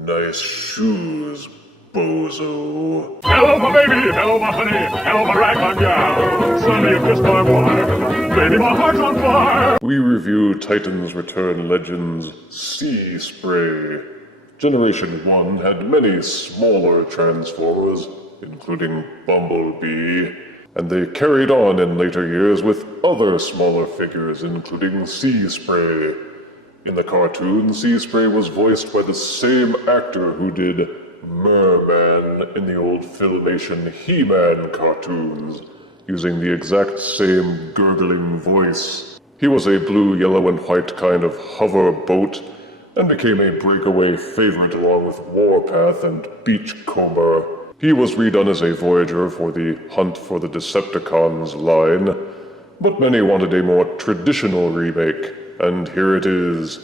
Nice shoes, bozo. Hello, my baby. Hello, my honey. Hello, my ragtime gal. Sonny, you kissed my wife. Baby, my heart's on fire. We review Titan's Return Legends Seaspray. Generation 1 had many smaller Transformers, including Bumblebee, and they carried on in later years with other smaller figures, including Seaspray. In the cartoon, Seaspray was voiced by the same actor who did Merman in the old Filmation He-Man cartoons, using the exact same gurgling voice. He was a blue, yellow, and white kind of hover boat, and became a breakaway favorite along with Warpath and Beachcomber. He was redone as a Voyager for the Hunt for the Decepticons line, but many wanted a more traditional remake, and here it is.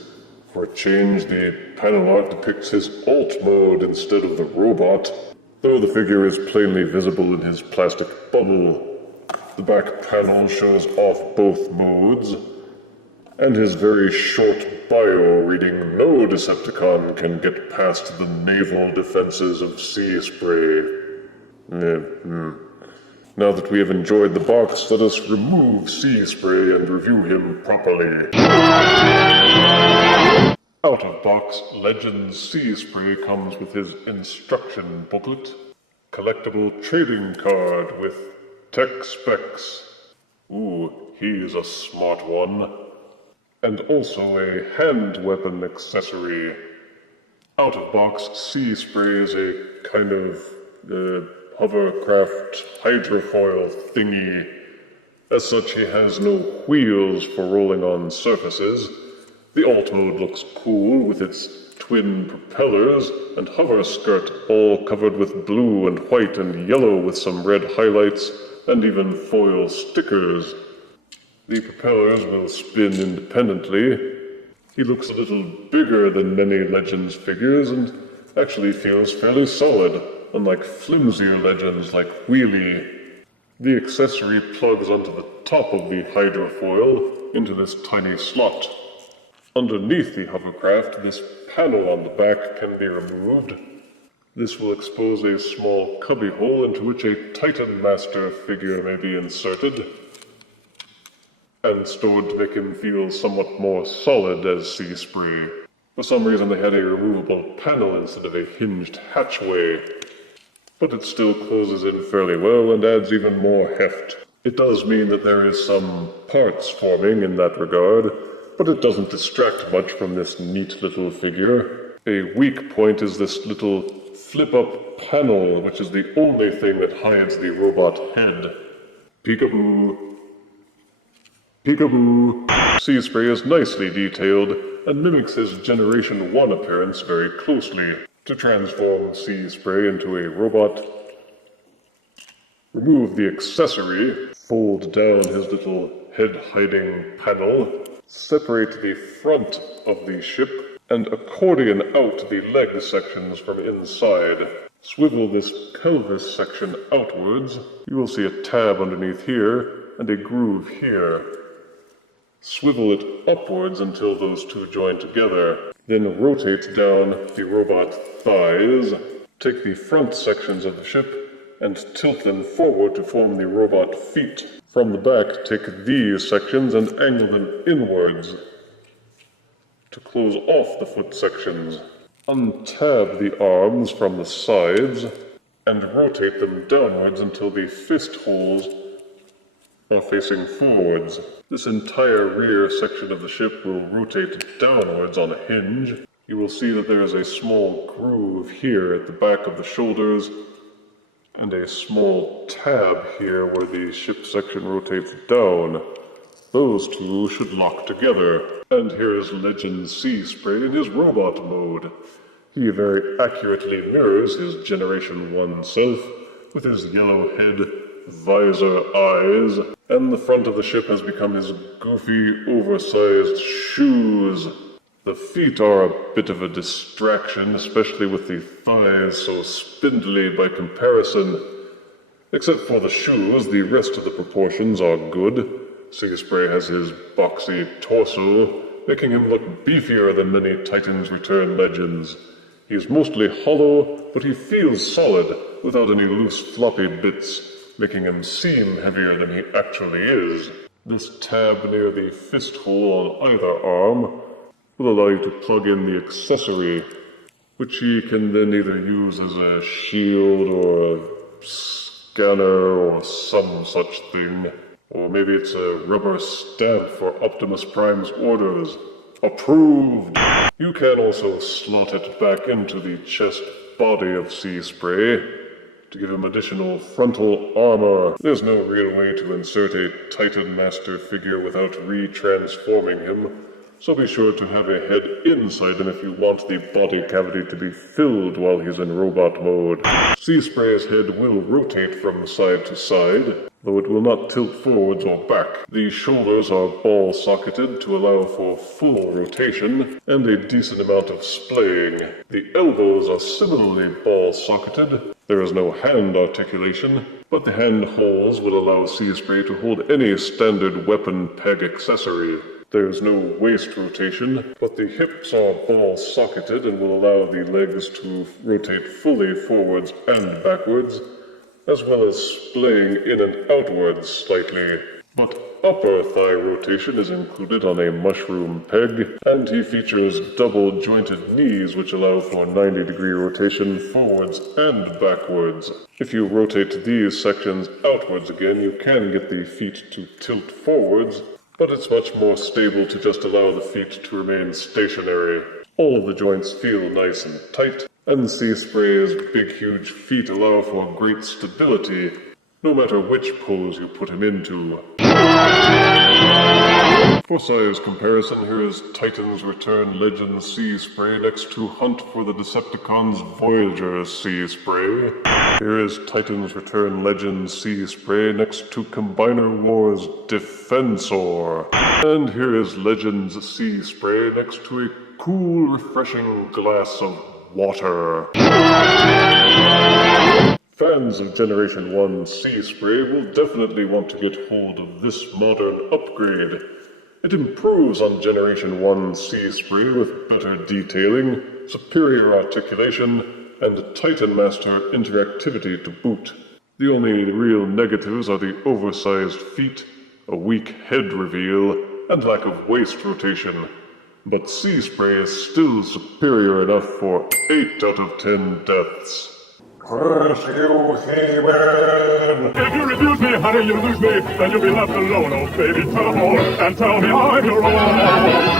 For a change, the panel art depicts his alt mode instead of the robot, though the figure is plainly visible in his plastic bubble. The back panel shows off both modes, and his very short bio reading, "No Decepticon can get past the naval defenses of Seaspray." Now that we have enjoyed the box, let us remove Seaspray and review him properly. Out-of-box Legends Seaspray comes with his instruction booklet, collectible trading card with tech specs. Ooh, he's a smart one. And also a hand weapon accessory. Out-of-box Seaspray is a kind of hovercraft hydrofoil thingy. As such, he has no wheels for rolling on surfaces. The alt mode looks cool with its twin propellers and hover skirt, all covered with blue and white and yellow with some red highlights and even foil stickers. The propellers will spin independently. He looks a little bigger than many Legends figures and actually feels fairly solid, unlike flimsier Legends like Wheelie. The accessory plugs onto the top of the hydrofoil into this tiny slot. Underneath the hovercraft, this panel on the back can be removed. This will expose a small cubbyhole into which a Titan Master figure may be inserted and stored to make him feel somewhat more solid as Seaspray. For some reason they had a removable panel instead of a hinged hatchway, but it still closes in fairly well and adds even more heft. It does mean that there is some parts forming in that regard, but it doesn't distract much from this neat little figure. A weak point is this little flip-up panel, which is the only thing that hides the robot head. Peekaboo. Peekaboo! Seaspray is nicely detailed and mimics his Generation 1 appearance very closely. To transform Seaspray into a robot, remove the accessory, fold down his little head-hiding panel, separate the front of the ship, and accordion out the leg sections from inside. Swivel this pelvis section outwards. You will see a tab underneath here and a groove here. Swivel it upwards until those two join together. Then rotate down the robot thighs. Take the front sections of the ship and tilt them forward to form the robot feet. From the back, take these sections and angle them inwards to close off the foot sections. Untab the arms from the sides and rotate them downwards until the fist holes are facing forwards. This entire rear section of the ship will rotate downwards on a hinge. You will see that there is a small groove here at the back of the shoulders and a small tab here where the ship section rotates down. Those two should lock together. And here is Legend Seaspray in his robot mode. He very accurately mirrors his Generation 1 self with his yellow head, visor eyes, and the front of the ship has become his goofy, oversized shoes. The feet are a bit of a distraction, especially with the thighs so spindly by comparison. Except for the shoes, the rest of the proportions are good. Seaspray has his boxy torso, making him look beefier than many Titans Return legends. He is mostly hollow, but he feels solid, without any loose floppy bits, making him seem heavier than he actually is. This tab near the fist hole on either arm will allow you to plug in the accessory, which he can then either use as a shield or a scanner or some such thing. Or maybe it's a rubber stamp for Optimus Prime's orders. Approved! You can also slot it back into the chest body of Seaspray to give him additional frontal armor. There's no real way to insert a Titan Master figure without re-transforming him, so be sure to have a head inside him if you want the body cavity to be filled while he's in robot mode. Seaspray's head will rotate from side to side, though it will not tilt forwards or back. The shoulders are ball-socketed to allow for full rotation and a decent amount of splaying. The elbows are similarly ball-socketed. There is no hand articulation, but the hand holes will allow Seaspray to hold any standard weapon peg accessory. There's no waist rotation, but the hips are ball-socketed and will allow the legs to rotate fully forwards and backwards, as well as splaying in and outwards slightly. But upper thigh rotation is included on a mushroom peg, and he features double-jointed knees which allow for 90-degree rotation forwards and backwards. If you rotate these sections outwards again, you can get the feet to tilt forwards, but it's much more stable to just allow the feet to remain stationary. All of the joints feel nice and tight, and Seaspray's big huge feet allow for great stability, no matter which pose you put him into. For size comparison, here is Titans Return Legend Seaspray next to Hunt for the Decepticons Voyager Seaspray. Here is Titans Return Legend Seaspray next to Combiner Wars Defensor. And here is Legends Seaspray next to a cool, refreshing glass of water. Fans of Generation 1 Seaspray will definitely want to get hold of this modern upgrade. It improves on Generation 1 Seaspray with better detailing, superior articulation, and Titan Master interactivity to boot. The only real negatives are the oversized feet, a weak head reveal, and lack of waist rotation. But Seaspray is still superior enough for 8 out of 10 deaths. Curse you, He-Man! If you refuse me, honey, you lose me, then you'll be left alone, oh baby, tell them all, and tell me I'm your own.